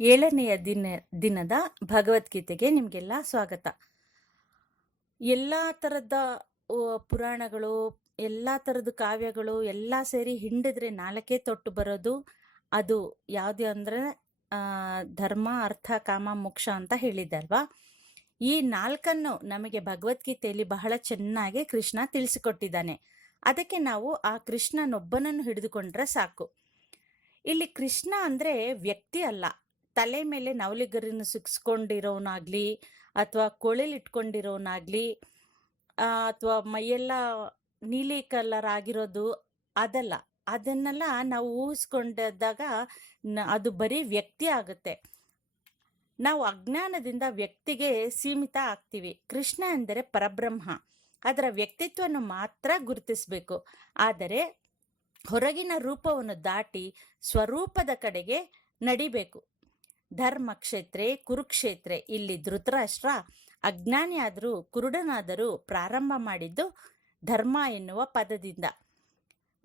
ಏಳನೆಯ ದಿನದ ಭಗವದ್ಗೀತೆಗೆ ನಿಮಗೆಲ್ಲ ಸ್ವಾಗತ. ಎಲ್ಲ ಥರದ ಪುರಾಣಗಳು, ಎಲ್ಲ ಥರದ ಕಾವ್ಯಗಳು ಎಲ್ಲ ಸೇರಿ ಹಿಂಡಿದ್ರೆ ನಾಲ್ಕೇ ತೊಟ್ಟು ಬರೋದು ಅದು ಯಾವುದು ಅಂದರೆ ಧರ್ಮ, ಅರ್ಥ, ಕಾಮ, ಮೋಕ್ಷ ಅಂತ ಹೇಳಿದ್ದೆ ಅಲ್ವಾ. ಈ ನಾಲ್ಕನ್ನು ನಮಗೆ ಭಗವದ್ಗೀತೆಯಲ್ಲಿ ಬಹಳ ಚೆನ್ನಾಗಿ ಕೃಷ್ಣ ತಿಳಿಸಿಕೊಟ್ಟಿದ್ದಾನೆ. ಅದಕ್ಕೆ ನಾವು ಆ ಕೃಷ್ಣನೊಬ್ಬನನ್ನು ಹಿಡಿದುಕೊಂಡ್ರೆ ಸಾಕು. ಇಲ್ಲಿ ಕೃಷ್ಣ ಅಂದರೆ ವ್ಯಕ್ತಿ ಅಲ್ಲ. ತಲೆ ಮೇಲೆ ನವಲಿಗರನ್ನು ಸಿಕ್ಸ್ಕೊಂಡಿರೋನಾಗ್ಲಿ, ಅಥವಾ ಕೊಳಲಿಟ್ಕೊಂಡಿರೋನಾಗ್ಲಿ, ಅಥವಾ ಮೈಯೆಲ್ಲ ನೀಲಿ ಕಲರ್ ಆಗಿರೋದು ಅದಲ್ಲ. ಅದನ್ನೆಲ್ಲ ನಾವು ಊಹಿಸ್ಕೊಂಡಾಗ ಅದು ಬರೀ ವ್ಯಕ್ತಿ ಆಗುತ್ತೆ. ನಾವು ಅಜ್ಞಾನದಿಂದ ವ್ಯಕ್ತಿಗೆ ಸೀಮಿತ ಆಗ್ತೀವಿ. ಕೃಷ್ಣ ಎಂದರೆ ಪರಬ್ರಹ್ಮ. ಅದರ ವ್ಯಕ್ತಿತ್ವವನ್ನು ಮಾತ್ರ ಗುರುತಿಸಬೇಕು. ಆದರೆ ಹೊರಗಿನ ರೂಪವನ್ನು ದಾಟಿ ಸ್ವರೂಪದ ಕಡೆಗೆ ನಡಿಬೇಕು. ಧರ್ಮಕ್ಷೇತ್ರೆ ಕುರುಕ್ಷೇತ್ರೆ. ಇಲ್ಲಿ ಧೃತರಾಷ್ಟ್ರ ಅಜ್ಞಾನಿಯಾದರೂ ಕುರುಡನಾದರೂ ಪ್ರಾರಂಭ ಮಾಡಿದ್ದು ಧರ್ಮ ಎನ್ನುವ ಪದದಿಂದ.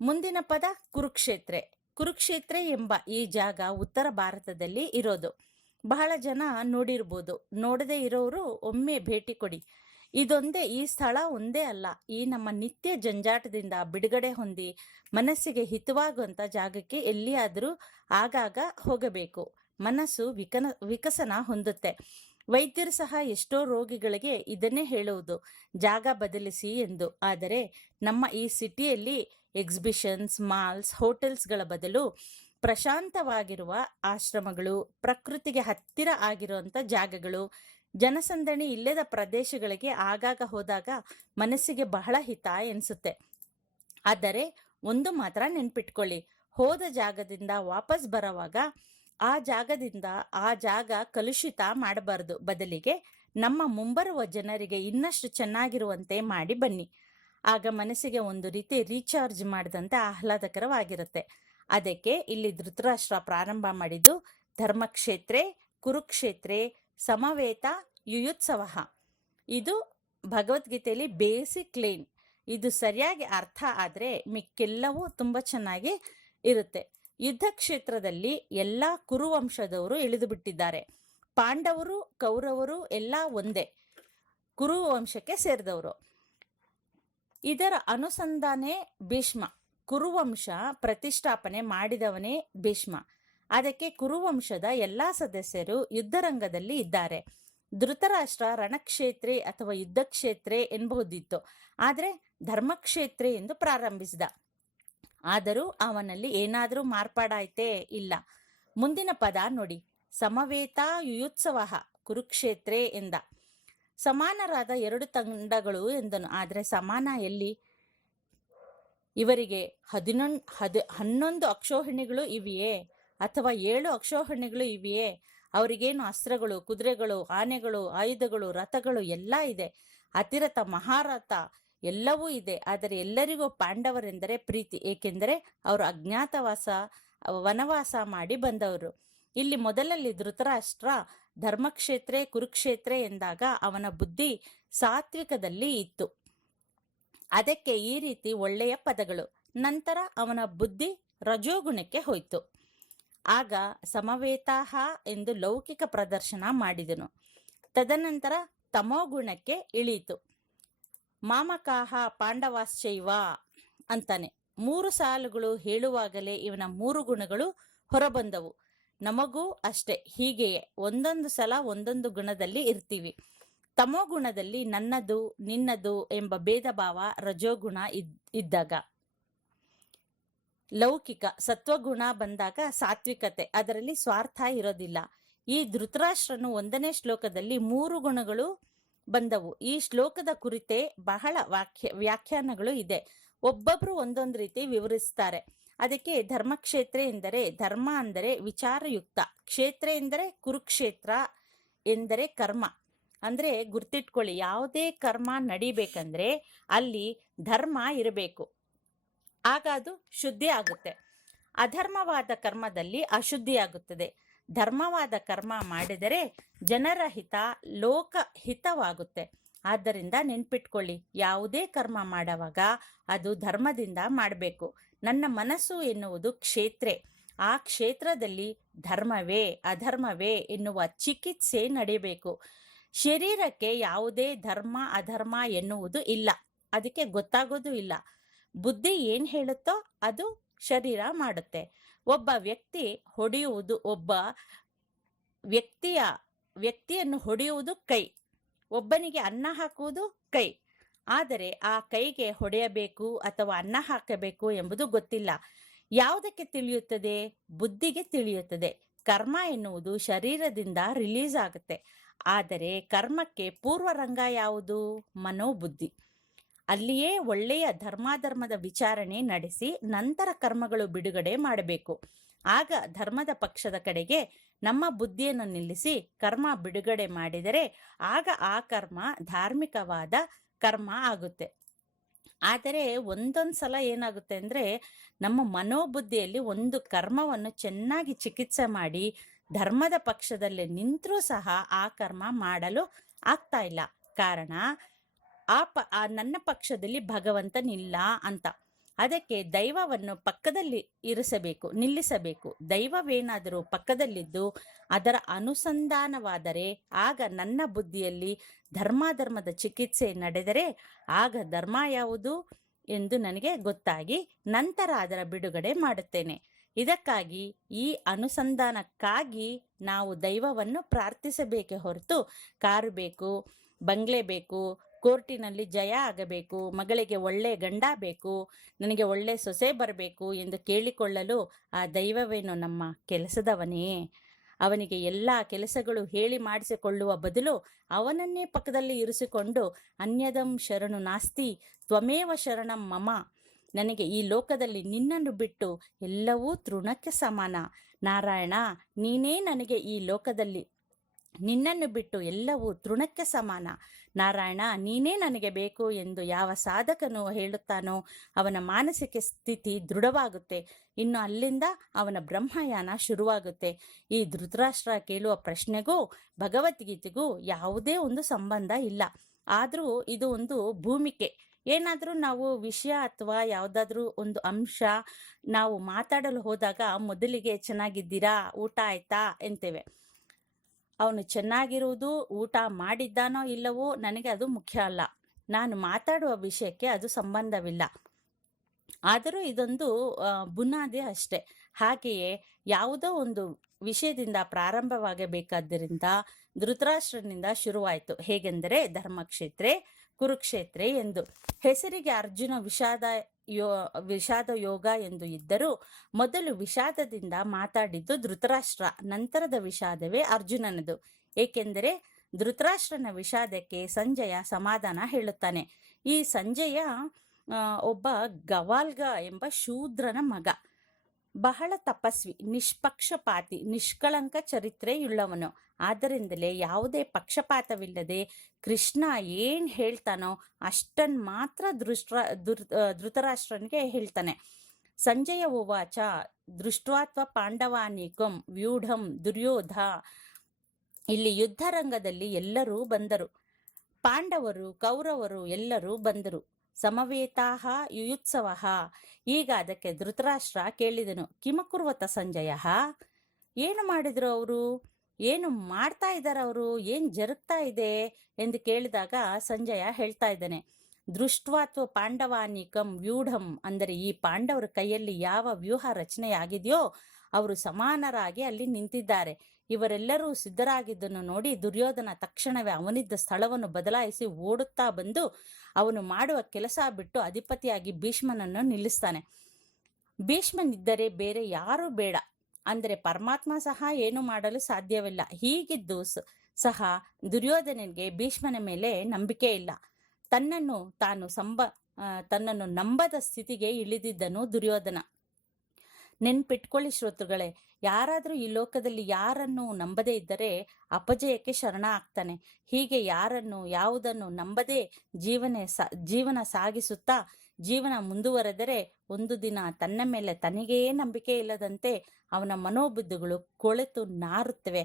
ಮುಂದಿನ ಪದ ಕುರುಕ್ಷೇತ್ರೆ. ಕುರುಕ್ಷೇತ್ರೆ ಎಂಬ ಈ ಜಾಗ ಉತ್ತರ ಭಾರತದಲ್ಲಿ ಇರೋದು. ಬಹಳ ಜನ ನೋಡಿರ್ಬೋದು. ನೋಡದೇ ಇರೋರು ಒಮ್ಮೆ ಭೇಟಿ ಕೊಡಿ. ಈ ಸ್ಥಳ ಒಂದೇ ಅಲ್ಲ, ಈ ನಮ್ಮ ನಿತ್ಯ ಜಂಜಾಟದಿಂದ ಬಿಡುಗಡೆ ಹೊಂದಿ ಮನಸ್ಸಿಗೆ ಹಿತವಾಗುವಂಥ ಜಾಗಕ್ಕೆ ಎಲ್ಲಿಯಾದರೂ ಆಗಾಗ ಹೋಗಬೇಕು. ಮನಸ್ಸು ವಿಕಸನ ಹೊಂದುತ್ತೆ. ವೈದ್ಯರು ಸಹ ಎಷ್ಟೋ ರೋಗಿಗಳಿಗೆ ಇದನ್ನೇ ಹೇಳುವುದು, ಜಾಗ ಬದಲಿಸಿ ಎಂದು. ಆದರೆ ನಮ್ಮ ಈ ಸಿಟಿಯಲ್ಲಿ ಎಕ್ಸಿಬಿಷನ್ಸ್, ಮಾಲ್ಸ್, ಹೋಟೆಲ್ಸ್ಗಳ ಬದಲು ಪ್ರಶಾಂತವಾಗಿರುವ ಆಶ್ರಮಗಳು, ಪ್ರಕೃತಿಗೆ ಹತ್ತಿರ ಆಗಿರುವಂಥ ಜಾಗಗಳು, ಜನಸಂದಣಿ ಇಲ್ಲದ ಪ್ರದೇಶಗಳಿಗೆ ಆಗಾಗ ಹೋದಾಗ ಮನಸ್ಸಿಗೆ ಬಹಳ ಹಿತ ಎನಿಸುತ್ತೆ. ಆದರೆ ಒಂದು ಮಾತ್ರ ನೆನ್ಪಿಟ್ಕೊಳ್ಳಿ, ಹೋದ ಜಾಗದಿಂದ ವಾಪಸ್ ಬರೋವಾಗ ಆ ಜಾಗ ಕಲುಷಿತ ಮಾಡಬಾರ್ದು. ಬದಲಿಗೆ ನಮ್ಮ ಮುಂಬರುವ ಜನರಿಗೆ ಇನ್ನಷ್ಟು ಚೆನ್ನಾಗಿರುವಂತೆ ಮಾಡಿ ಬನ್ನಿ. ಆಗ ಮನಸ್ಸಿಗೆ ಒಂದು ರೀತಿ ರೀಚಾರ್ಜ್ ಮಾಡಿದಂತೆ ಆಹ್ಲಾದಕರವಾಗಿರುತ್ತೆ. ಅದಕ್ಕೆ ಇಲ್ಲಿ ಧೃತರಾಷ್ಟ್ರ ಪ್ರಾರಂಭ ಮಾಡಿದ್ದು ಧರ್ಮಕ್ಷೇತ್ರೆ ಕುರುಕ್ಷೇತ್ರೆ ಸಮವೇತ ಯುಯುತ್ಸವ. ಇದು ಭಗವದ್ಗೀತೆಯಲ್ಲಿ ಬೇಸಿಕ್ ಲೈನ್. ಇದು ಸರಿಯಾಗಿ ಅರ್ಥ ಆದರೆ ಮಿಕ್ಕೆಲ್ಲವೂ ತುಂಬ ಚೆನ್ನಾಗಿ ಇರುತ್ತೆ. ಯುದ್ಧ ಕ್ಷೇತ್ರದಲ್ಲಿ ಎಲ್ಲ ಕುರುವಂಶದವರು ಇಳಿದು ಬಿಟ್ಟಿದ್ದಾರೆ. ಪಾಂಡವರು, ಕೌರವರು ಎಲ್ಲ ಒಂದೇ ಕುರುವಂಶಕ್ಕೆ ಸೇರಿದವರು. ಇದರ ಅನುಸಂಧಾನೇ ಭೀಷ್ಮ. ಕುರುವಂಶ ಪ್ರತಿಷ್ಠಾಪನೆ ಮಾಡಿದವನೇ ಭೀಷ್ಮ. ಅದಕ್ಕೆ ಕುರುವಂಶದ ಎಲ್ಲ ಸದಸ್ಯರು ಯುದ್ಧರಂಗದಲ್ಲಿ ಇದ್ದಾರೆ. ಧೃತರಾಷ್ಟ್ರ ರಣಕ್ಷೇತ್ರೆ ಅಥವಾ ಯುದ್ಧಕ್ಷೇತ್ರೆ ಎನ್ನಬಹುದಿತ್ತು, ಆದರೆ ಧರ್ಮಕ್ಷೇತ್ರೆ ಎಂದು ಪ್ರಾರಂಭಿಸಿದ. ಆದರೂ ಅವನಲ್ಲಿ ಏನಾದರೂ ಮಾರ್ಪಾಡಾಯ್ತೇ? ಇಲ್ಲ. ಮುಂದಿನ ಪದ ನೋಡಿ, ಸಮವೇತ ಯುಯುತ್ಸವ ಕುರುಕ್ಷೇತ್ರೆ ಎಂದ. ಸಮಾನರಾದ ಎರಡು ತಂಡಗಳು ಎಂದನು. ಆದರೆ ಸಮಾನ ಎಲ್ಲಿ? ಇವರಿಗೆ 11 ಅಕ್ಷೋಹಿಣಿಗಳು ಇವೆಯೇ ಅಥವಾ 7 ಅಕ್ಷೋಹಿಣಿಗಳು ಇವೆಯೇ? ಅವರಿಗೇನು ಅಸ್ತ್ರಗಳು, ಕುದುರೆಗಳು, ಆನೆಗಳು, ಆಯುಧಗಳು, ರಥಗಳು ಎಲ್ಲ ಇದೆ. ಅತಿರಥ, ಮಹಾರಥ ಎಲ್ಲವೂ ಇದೆ. ಆದರೆ ಎಲ್ಲರಿಗೂ ಪಾಂಡವರೆಂದರೆ ಪ್ರೀತಿ. ಏಕೆಂದರೆ ಅವರು ಅಜ್ಞಾತವಾಸ, ವನವಾಸ ಮಾಡಿ ಬಂದವರು. ಇಲ್ಲಿ ಮೊದಲಲ್ಲಿ ಧೃತರಾಷ್ಟ್ರ ಧರ್ಮಕ್ಷೇತ್ರೆ ಕುರುಕ್ಷೇತ್ರೆ ಎಂದಾಗ ಅವನ ಬುದ್ಧಿ ಸಾತ್ವಿಕದಲ್ಲಿ ಇತ್ತು. ಅದಕ್ಕೆ ಈ ರೀತಿ ಒಳ್ಳೆಯ ಪದಗಳು. ನಂತರ ಅವನ ಬುದ್ಧಿ ರಜೋಗುಣಕ್ಕೆ ಹೋಯಿತು. ಆಗ ಸಮವೇತಾಹ ಎಂದು ಲೌಕಿಕ ಪ್ರದರ್ಶನ ಮಾಡಿದನು. ತದನಂತರ ತಮೋಗುಣಕ್ಕೆ ಇಳಿಯಿತು. ಮಾಮಕಾಹ ಪಾಂಡವಾಶ್ಚೈವ ಅಂತಾನೆ 3 ಸಾಲುಗಳು ಹೇಳುವಾಗಲೇ ಇವನ 3 ಗುಣಗಳು ಹೊರಬಂದವು. ನಮಗೂ ಅಷ್ಟೇ, ಹೀಗೆಯೇ ಒಂದೊಂದು ಸಲ ಒಂದೊಂದು ಗುಣದಲ್ಲಿ ಇರ್ತೀವಿ. ತಮೋಗುಣದಲ್ಲಿ ನನ್ನದು ನಿನ್ನದು ಎಂಬ ಭೇದ ಭಾವ ರಜೋಗುಣ ಇದ್ದಾಗ, ಲೌಕಿಕ ಸತ್ವಗುಣ ಬಂದಾಗ ಸಾತ್ವಿಕತೆ, ಅದರಲ್ಲಿ ಸ್ವಾರ್ಥ ಇರೋದಿಲ್ಲ. ಈ ಧೃತರಾಷ್ಟ್ರನು 1ನೇ ಶ್ಲೋಕದಲ್ಲಿ 3 ಗುಣಗಳು ಬಂದವು. ಈ ಶ್ಲೋಕದ ಕುರಿತೇ ಬಹಳ ವ್ಯಾಖ್ಯಾನಗಳು ಇದೆ. ಒಬ್ಬೊಬ್ರು ಒಂದೊಂದು ರೀತಿ ವಿವರಿಸ್ತಾರೆ. ಅದಕ್ಕೆ ಧರ್ಮಕ್ಷೇತ್ರ ಎಂದರೆ ಧರ್ಮ ಅಂದರೆ ವಿಚಾರಯುಕ್ತ, ಕ್ಷೇತ್ರ ಎಂದರೆ ಕುರುಕ್ಷೇತ್ರ ಎಂದರೆ ಕರ್ಮ. ಅಂದರೆ ಗುರ್ತಿಟ್ಕೊಳ್ಳಿ, ಯಾವುದೇ ಕರ್ಮ ನಡಿಬೇಕಂದ್ರೆ ಅಲ್ಲಿ ಧರ್ಮ ಇರಬೇಕು, ಆಗ ಅದು ಶುದ್ಧಿ ಆಗುತ್ತೆ. ಅಧರ್ಮವಾದ ಕರ್ಮದಲ್ಲಿ ಅಶುದ್ಧಿ ಆಗುತ್ತದೆ. ಧರ್ಮವಾದ ಕರ್ಮ ಮಾಡಿದರೆ ಜನರ ಹಿತ, ಲೋಕ ಹಿತವಾಗುತ್ತೆ. ಆದ್ದರಿಂದ ನೆನ್ಪಿಟ್ಕೊಳ್ಳಿ, ಯಾವುದೇ ಕರ್ಮ ಮಾಡುವಾಗ ಅದು ಧರ್ಮದಿಂದ ಮಾಡಬೇಕು. ನನ್ನ ಮನಸ್ಸು ಎನ್ನುವುದು ಕ್ಷೇತ್ರೆ, ಆ ಕ್ಷೇತ್ರದಲ್ಲಿ ಧರ್ಮವೇ ಅಧರ್ಮವೇ ಎನ್ನುವ ಚಿಕಿತ್ಸೆ ನಡೆಯಬೇಕು. ಶರೀರಕ್ಕೆ ಯಾವುದೇ ಧರ್ಮ ಅಧರ್ಮ ಎನ್ನುವುದು ಇಲ್ಲ, ಅದಕ್ಕೆ ಗೊತ್ತಾಗೋದು ಇಲ್ಲ. ಬುದ್ಧಿ ಏನ್ ಹೇಳುತ್ತೋ ಅದು ಶರೀರ ಮಾಡುತ್ತೆ. ಒಬ್ಬ ವ್ಯಕ್ತಿ ಹೊಡೆಯುವುದು, ಒಬ್ಬ ವ್ಯಕ್ತಿಯನ್ನು ಹೊಡೆಯುವುದು ಕೈ, ಒಬ್ಬನಿಗೆ ಅನ್ನ ಹಾಕುವುದು ಕೈ. ಆದರೆ ಆ ಕೈಗೆ ಹೊಡೆಯಬೇಕು ಅಥವಾ ಅನ್ನ ಹಾಕಬೇಕು ಎಂಬುದು ಗೊತ್ತಿಲ್ಲ. ಯಾವುದಕ್ಕೆ ತಿಳಿಯುತ್ತದೆ? ಬುದ್ಧಿಗೆ ತಿಳಿಯುತ್ತದೆ. ಕರ್ಮ ಎನ್ನುವುದು ಶರೀರದಿಂದ ರಿಲೀಸ್ ಆಗುತ್ತೆ. ಆದರೆ ಕರ್ಮಕ್ಕೆ ಪೂರ್ವರಂಗ ಯಾವುದು? ಮನೋಬುದ್ಧಿ. ಅಲ್ಲಿಯೇ ಒಳ್ಳೆಯ ಧರ್ಮಾಧರ್ಮದ ವಿಚಾರಣೆ ನಡೆಸಿ ನಂತರ ಕರ್ಮಗಳು ಬಿಡುಗಡೆ ಮಾಡಬೇಕು. ಆಗ ಧರ್ಮದ ಪಕ್ಷದ ಕಡೆಗೆ ನಮ್ಮ ಬುದ್ಧಿಯನ್ನು ನಿಲ್ಲಿಸಿ ಕರ್ಮ ಬಿಡುಗಡೆ ಮಾಡಿದರೆ ಆಗ ಆ ಕರ್ಮ ಧಾರ್ಮಿಕವಾದ ಕರ್ಮ ಆಗುತ್ತೆ. ಆದರೆ ಒಂದೊಂದು ಸಲ ಏನಾಗುತ್ತೆ ಅಂದರೆ, ನಮ್ಮ ಮನೋಬುದ್ಧಿಯಲ್ಲಿ ಒಂದು ಕರ್ಮವನ್ನು ಚೆನ್ನಾಗಿ ಚಿಕಿತ್ಸೆ ಮಾಡಿ ಧರ್ಮದ ಪಕ್ಷದಲ್ಲಿ ನಿಂತರೂ ಸಹ ಆ ಕರ್ಮ ಮಾಡಲು ಆಗ್ತಾ ಇಲ್ಲ. ಕಾರಣ ನನ್ನ ಪಕ್ಷದಲ್ಲಿ ಭಗವಂತನಿಲ್ಲ ಅಂತ. ಅದಕ್ಕೆ ದೈವವನ್ನು ಪಕ್ಕದಲ್ಲಿ ನಿಲ್ಲಿಸಬೇಕು. ದೈವವೇನಾದರೂ ಪಕ್ಕದಲ್ಲಿದ್ದು ಅದರ ಅನುಸಂಧಾನವಾದರೆ ಆಗ ನನ್ನ ಬುದ್ಧಿಯಲ್ಲಿ ಧರ್ಮಾಧರ್ಮದ ಚಿಕಿತ್ಸೆ ನಡೆದರೆ ಆಗ ಧರ್ಮ ಯಾವುದು ಎಂದು ನನಗೆ ಗೊತ್ತಾಗಿ ನಂತರ ಅದರ ಬಿಡುಗಡೆ ಮಾಡುತ್ತೇನೆ. ಇದಕ್ಕಾಗಿ ಈ ಅನುಸಂಧಾನಕ್ಕಾಗಿ ನಾವು ದೈವವನ್ನು ಪ್ರಾರ್ಥಿಸಬೇಕೇ ಹೊರತು ಕಾರು ಬೇಕು, ಬಂಗ್ಲೆ ಬೇಕು, ಕೋರ್ಟಿನಲ್ಲಿ ಜಯ ಆಗಬೇಕು, ಮಗಳಿಗೆ ಒಳ್ಳೆ ಗಂಡ ಬೇಕು, ನನಗೆ ಒಳ್ಳೆ ಸೊಸೆ ಬರಬೇಕು ಎಂದು ಕೇಳಿಕೊಳ್ಳಲು ಆ ದೈವವೇನು ನಮ್ಮ ಕೆಲಸದವನೇ? ಅವನಿಗೆ ಎಲ್ಲ ಕೆಲಸಗಳು ಹೇಳಿ ಮಾಡಿಸಿಕೊಳ್ಳುವ ಬದಲು ಅವನನ್ನೇ ಪಕ್ಕದಲ್ಲಿ ಇರಿಸಿಕೊಂಡು ಅನ್ಯದಂ ಶರಣು ನಾಸ್ತಿ ತ್ವಮೇವ ಶರಣಂ ಮಮ, ನನಗೆ ಈ ಲೋಕದಲ್ಲಿ ನಿನ್ನನ್ನು ಬಿಟ್ಟು ಎಲ್ಲವೂ ತೃಣಕ್ಕೆ ಸಮಾನ, ನಾರಾಯಣ ನೀನೇ ನನಗೆ ಈ ಲೋಕದಲ್ಲಿ ನಿನ್ನನ್ನು ಬಿಟ್ಟು ಎಲ್ಲವೂ ತೃಣಕ್ಕೆ ಸಮಾನ, ನಾರಾಯಣ ನೀನೇ ನನಗೆ ಬೇಕು ಎಂದು ಯಾವ ಸಾಧಕನು ಹೇಳುತ್ತಾನೋ ಅವನ ಮಾನಸಿಕ ಸ್ಥಿತಿ ದೃಢವಾಗುತ್ತೆ. ಇನ್ನು ಅಲ್ಲಿಂದ ಅವನ ಬ್ರಹ್ಮಯಾನ ಶುರುವಾಗುತ್ತೆ. ಈ ಧೃತರಾಷ್ಟ್ರ ಕೇಳುವ ಪ್ರಶ್ನೆಗೂ ಭಗವದ್ಗೀತೆಗೂ ಯಾವುದೇ ಒಂದು ಸಂಬಂಧ ಇಲ್ಲ. ಆದರೂ ಇದು ಒಂದು ಭೂಮಿಕೆ. ಏನಾದರೂ ನಾವು ವಿಷಯ ಅಥವಾ ಯಾವುದಾದ್ರೂ ಒಂದು ಅಂಶ ನಾವು ಮಾತಾಡಲು ಹೋದಾಗ ಮೊದಲಿಗೆ ಚೆನ್ನಾಗಿದ್ದೀರಾ, ಊಟ ಆಯ್ತಾ ಎಂತೇವೆ. ಅವನು ಚೆನ್ನಾಗಿರುವುದು, ಊಟ ಮಾಡಿದ್ದಾನೋ ಇಲ್ಲವೋ ನನಗೆ ಅದು ಮುಖ್ಯ ಅಲ್ಲ. ನಾನು ಮಾತಾಡುವ ವಿಷಯಕ್ಕೆ ಅದು ಸಂಬಂಧವಿಲ್ಲ. ಆದರೂ ಇದೊಂದು ಬುನಾದಿ ಅಷ್ಟೆ. ಹಾಗೆಯೇ ಯಾವುದೋ ಒಂದು ವಿಷಯದಿಂದ ಪ್ರಾರಂಭವಾಗಬೇಕಾದ್ದರಿಂದ ಧೃತರಾಷ್ಟ್ರನಿಂದ ಶುರುವಾಯಿತು. ಹೇಗೆಂದರೆ ಧರ್ಮಕ್ಷೇತ್ರೆ ಕುರುಕ್ಷೇತ್ರೆ ಎಂದು. ಹೆಸರಿಗೆ ಅರ್ಜುನ ವಿಷಾದ ಯೋಗ ಎಂದು ಇದ್ದರೂ ಮೊದಲು ವಿಷಾದದಿಂದ ಮಾತಾಡಿದ್ದು ಧೃತರಾಷ್ಟ್ರ, ನಂತರದ ವಿಷಾದವೇ ಅರ್ಜುನನದು. ಏಕೆಂದರೆ ಧೃತರಾಷ್ಟ್ರನ ವಿಷಾದಕ್ಕೆ ಸಂಜಯ ಸಮಾಧಾನ ಹೇಳುತ್ತಾನೆ. ಈ ಸಂಜಯ ಒಬ್ಬ ಗವಾಲ್ಗ ಎಂಬ ಶೂದ್ರನ ಮಗ, ಬಹಳ ತಪಸ್ವಿ, ನಿಷ್ಪಕ್ಷಪಾತಿ, ನಿಷ್ಕಳಂಕ ಚರಿತ್ರೆಯುಳ್ಳವನು. ಆದ್ದರಿಂದಲೇ ಯಾವುದೇ ಪಕ್ಷಪಾತವಿಲ್ಲದೆ ಕೃಷ್ಣ ಏನ್ ಹೇಳ್ತಾನೋ ಅಷ್ಟನ್ನು ಮಾತ್ರ ಧೃತರಾಷ್ಟ್ರನಿಗೆ ಹೇಳ್ತಾನೆ. ಸಂಜಯ ಉವಾಚ ದೃಷ್ಟ್ವಾತ್ವ ಪಾಂಡವಾನೀಕಂ ವ್ಯೂಢಂ ದುರ್ಯೋಧ. ಇಲ್ಲಿ ಯುದ್ಧರಂಗದಲ್ಲಿ ಎಲ್ಲರೂ ಬಂದರು. ಪಾಂಡವರು ಕೌರವರು ಎಲ್ಲರೂ ಬಂದರು. ಸಮವೇತಾಹ ಯುಯುತ್ಸವಃ. ಈಗ ಅದಕ್ಕೆ ಧೃತರಾಷ್ಟ್ರ ಕೇಳಿದನು, ಕಿಮಕುರ್ವತ ಸಂಜಯ, ಏನು ಮಾಡಿದ್ರು ಅವರು, ಏನು ಮಾಡ್ತಾ ಇದ್ದಾರೆ ಅವರು, ಏನು ಜರುಗ್ತಾ ಇದೆ ಎಂದು ಕೇಳಿದಾಗ ಸಂಜಯ ಹೇಳ್ತಾ ಇದ್ದಾನೆ, ದೃಷ್ಟ್ವಾತ್ವ ಪಾಂಡವಾನಿಕಂ ವ್ಯೂಢಂ, ಅಂದರೆ ಈ ಪಾಂಡವರ ಕೈಯಲ್ಲಿ ಯಾವ ವ್ಯೂಹ ರಚನೆಯಾಗಿದೆಯೋ ಅವರು ಸಮಾನರಾಗಿ ಅಲ್ಲಿ ನಿಂತಿದ್ದಾರೆ. ಇವರೆಲ್ಲರೂ ಸಿದ್ಧರಾಗಿದ್ದನ್ನು ನೋಡಿ ದುರ್ಯೋಧನ ತಕ್ಷಣವೇ ಅವನಿದ್ದ ಸ್ಥಳವನ್ನು ಬದಲಾಯಿಸಿ ಓಡುತ್ತಾ ಬಂದು ಅವನು ಮಾಡುವ ಕೆಲಸ ಬಿಟ್ಟು ಅಧಿಪತಿಯಾಗಿ ಭೀಷ್ಮನನ್ನು ನಿಲ್ಲಿಸ್ತಾನೆ. ಭೀಷ್ಮನಿದ್ದರೆ ಬೇರೆ ಯಾರೂ ಬೇಡ, ಅಂದರೆ ಪರಮಾತ್ಮ ಸಹ ಏನು ಮಾಡಲು ಸಾಧ್ಯವಿಲ್ಲ. ಹೀಗಿದ್ದು ಸಹ ದುರ್ಯೋಧನನಿಗೆ ಭೀಷ್ಮನ ಮೇಲೆ ನಂಬಿಕೆ ಇಲ್ಲ. ತನ್ನನ್ನು ನಂಬದ ಸ್ಥಿತಿಗೆ ಇಳಿದಿದ್ದನು ದುರ್ಯೋಧನ. ನೆನ್ಪಿಟ್ಕೊಳ್ಳಿ ಶ್ರೋತೃಗಳೇ, ಯಾರಾದರೂ ಈ ಲೋಕದಲ್ಲಿ ಯಾರನ್ನು ನಂಬದೇ ಇದ್ದರೆ ಅಪಜಯಕ್ಕೆ ಶರಣ ಆಗ್ತಾನೆ. ಹೀಗೆ ಯಾವುದನ್ನು ನಂಬದೇ ಜೀವನ ಸಾಗಿಸುತ್ತಾ ಜೀವನ ಮುಂದುವರೆದರೆ ಒಂದು ದಿನ ತನ್ನ ಮೇಲೆ ತನಗೇ ನಂಬಿಕೆ ಇಲ್ಲದಂತೆ ಅವನ ಮನೋಬುದ್ಧಿಗಳು ಕೊಳೆತು ನಾರುತ್ತವೆ.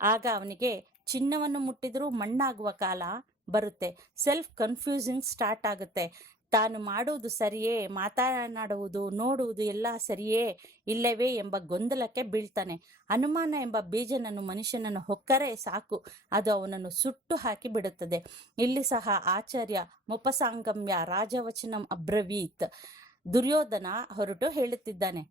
ಆಗ ಅವನಿಗೆ ಚಿನ್ನವನ್ನು ಮುಟ್ಟಿದರೂ ಮಣ್ಣಾಗುವ ಕಾಲ ಬರುತ್ತೆ. ಸೆಲ್ಫ್ ಕನ್ಫ್ಯೂಸಿಂಗ್ ಸ್ಟಾರ್ಟ್ ಆಗುತ್ತೆ. ತಾನು ಮಾಡುವುದು ಸರಿಯೇ, ಮಾತನಾಡುವುದು ನೋಡುವುದು ಎಲ್ಲ ಸರಿಯೇ ಇಲ್ಲವೇ ಎಂಬ ಗೊಂದಲಕ್ಕೆ ಬೀಳ್ತಾನೆ. ಅನುಮಾನ ಎಂಬ ಬೀಜನನ್ನು ಮನುಷ್ಯನನ್ನು ಹೊಕ್ಕರೆ ಸಾಕು, ಅದು ಅವನನ್ನು ಸುಟ್ಟು ಹಾಕಿ ಬಿಡುತ್ತದೆ. ಇಲ್ಲಿ ಸಹ ಆಚಾರ್ಯ ಮುಪಸಾಂಗಮ್ಯ ರಾಜವಚನಂ ಅಬ್ರವೀತ್, ದುರ್ಯೋಧನ ಹೊರಟು ಹೇಳುತ್ತಿದ್ದಾನೆ.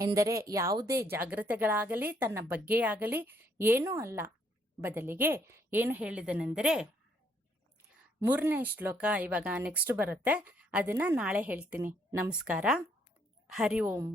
ಎಂದರೆ ಯಾವುದೇ ಜಾಗ್ರತೆಗಳಾಗಲಿ ತನ್ನ ಬಗ್ಗೆಯಾಗಲಿ ಏನೂ ಅಲ್ಲ. ಬದಲಿಗೆ ಏನು ಹೇಳಿದನೆಂದರೆ, 3ನೇ ಶ್ಲೋಕ ಇವಾಗ ನೆಕ್ಸ್ಟ್ ಬರುತ್ತೆ, ಅದನ್ನ ನಾಳೆ ಹೇಳ್ತೀನಿ. ನಮಸ್ಕಾರ. ಹರಿ ಓಂ.